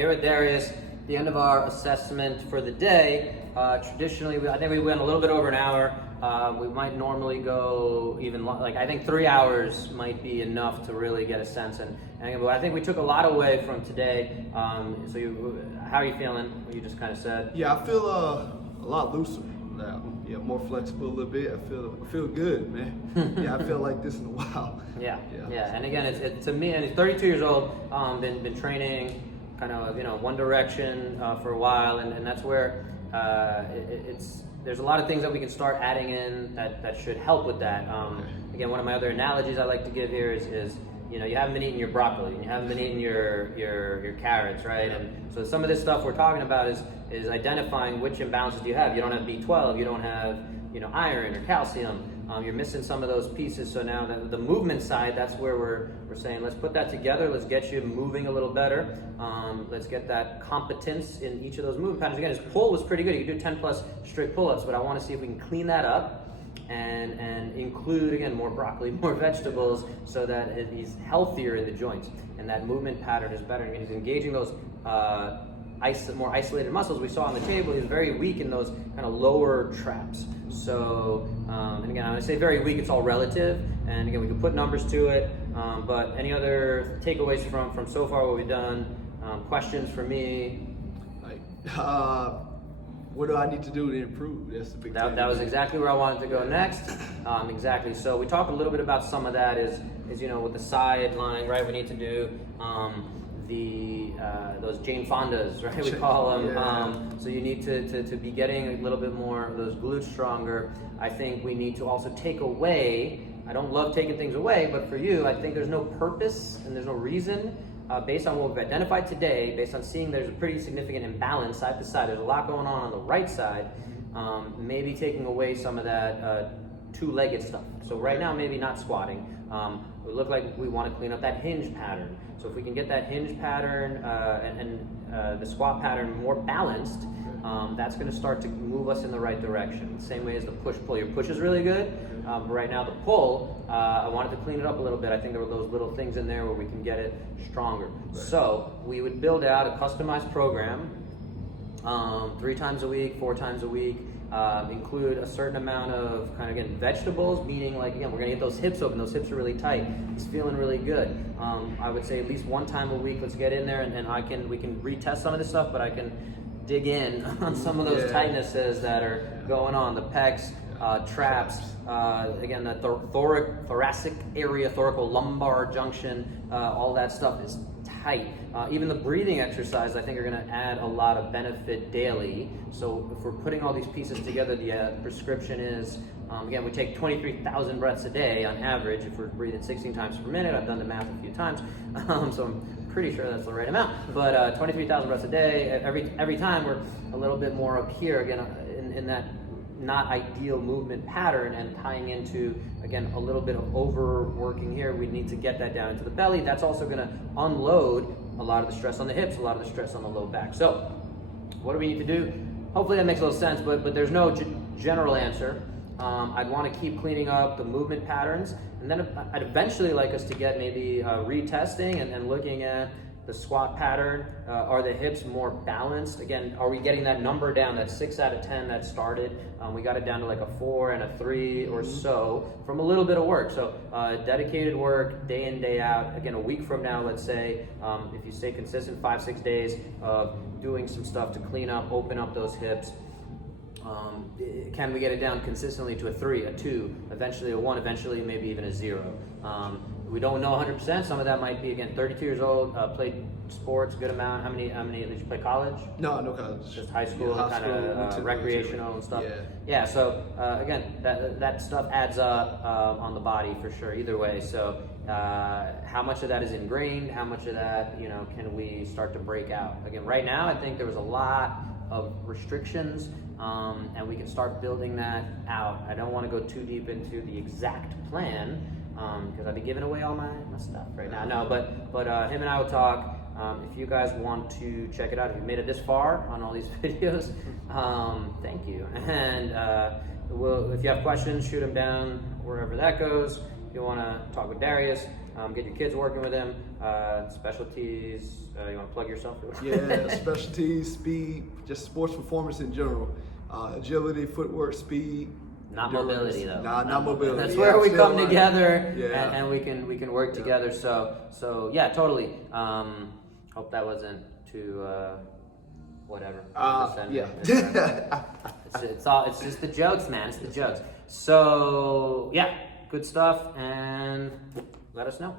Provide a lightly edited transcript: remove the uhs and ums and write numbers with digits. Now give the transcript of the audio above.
here with Darius, the end of our assessment for the day. Traditionally, I think we went a little bit over an hour. We might normally go even like I think 3 hours might be enough to really get a sense. And I think we took a lot away from today. How are you feeling? What you just kind of said. Yeah, I feel a lot looser now. Yeah, more flexible a little bit. I feel good, man. Yeah, I feel like this in a while. Yeah. And again, it's to me, and he's 32 years old. Been training kind of one direction for a while, and that's where there's a lot of things that we can start adding in that should help with that. Again, one of my other analogies I like to give here is you haven't been eating your broccoli and you haven't been eating your carrots, right? And so some of this stuff we're talking about is identifying which imbalances do you have. You don't have B12, you don't have iron or calcium. You're missing some of those pieces. So now the movement side, that's where we're saying let's put that together. Let's get you moving a little better. Let's get that competence in each of those movement patterns. Again, his pull was pretty good. You could do 10 plus straight pull-ups, but I want to see if we can clean that up and include, again, more broccoli, more vegetables, so that he's healthier in the joints and that movement pattern is better. And he's engaging those more isolated muscles. We saw on the table he's very weak in those kind of lower traps. So, and again, when I say very weak, it's all relative. And again, we can put numbers to it. But any other takeaways from so far what we've done? Questions for me? What do I need to do to improve? That's the big thing. That was exactly where I wanted to go next. Exactly. So we talked a little bit about some of that is with the sideline, right? We need to do those Jane Fondas, right? We call them. Yeah. So you need to be getting a little bit more of those glutes stronger. I think we need to also take away. I don't love taking things away, but for you, I think there's no purpose and there's no reason. Based on what we've identified today, based on seeing there's a pretty significant imbalance side to side, there's a lot going on the right side, maybe taking away some of that two-legged stuff. So right now, maybe not squatting. We look like we want to clean up that hinge pattern. So if we can get that hinge pattern and the squat pattern more balanced, that's going to start to move us in the right direction. Same way as the push-pull. Your push is really good, but right now the pull, I wanted to clean it up a little bit. I think there were those little things in there where we can get it stronger. Right. So we would build out a customized program 3 times a week, 4 times a week, include a certain amount of kind of, again, vegetables, meaning like, again, we're going to get those hips open. Those hips are really tight. He's feeling really good. I would say at least 1 time a week, let's get in there and we can retest some of this stuff, but I can dig in on some of those tightnesses that are going on, the pecs, traps, again, the thoracic area, thoracolumbar junction, all that stuff is tight. Even the breathing exercise, I think, are going to add a lot of benefit daily. So if we're putting all these pieces together, the prescription is, again, we take 23,000 breaths a day on average if we're breathing 16 times per minute. I've done the math a few times, so I'm pretty sure that's the right amount. But 23,000 breaths a day, every time we're a little bit more up here, again, in that not ideal movement pattern, and tying into, again, a little bit of overworking here. We need to get that down into the belly. That's also going to unload a lot of the stress on the hips, a lot of the stress on the low back. So what do we need to do? Hopefully that makes a little sense, but there's no general answer. I'd want to keep cleaning up the movement patterns, and then I'd eventually like us to get maybe retesting and looking at the squat pattern. Are the hips more balanced? Again, are we getting that number down, that 6 out of 10 that started? We got it down to like a 4 and a 3 or so from a little bit of work. So dedicated work, day in, day out. Again, a week from now, let's say, if you stay consistent 5-6 days of doing some stuff to clean up, open up those hips, can we get it down consistently to a 3, a 2, eventually a 1, eventually maybe even a 0? We don't know 100%. Some of that might be, again, 32 years old, played sports, good amount. How many did you play college? No college. Just high school, kind of recreational and stuff. Yeah. So again, that stuff adds up on the body for sure. Either way. So how much of that is ingrained? How much of that can we start to break out? Again, right now, I think there was a lot of restrictions, and we can start building that out. I don't want to go too deep into the exact plan, because I'd be giving away all my stuff right now. No, but him and I will talk. If you guys want to check it out, if you've made it this far on all these videos, thank you. And if you have questions, shoot them down wherever that goes. If you want to talk with Darius, Get your kids working with him. Specialties. You want to plug yourself? Yeah, specialties, speed, just sports performance in general. Agility, footwork, speed. Not endurance. mobility though. Nah, not mobility. That's Yeah, where I'm we still come learning. together Yeah. and we can work together. So yeah, totally. Hope that wasn't too whatever. Yeah. It's just the jokes, man. It's the jokes. So yeah, good stuff, and let us know.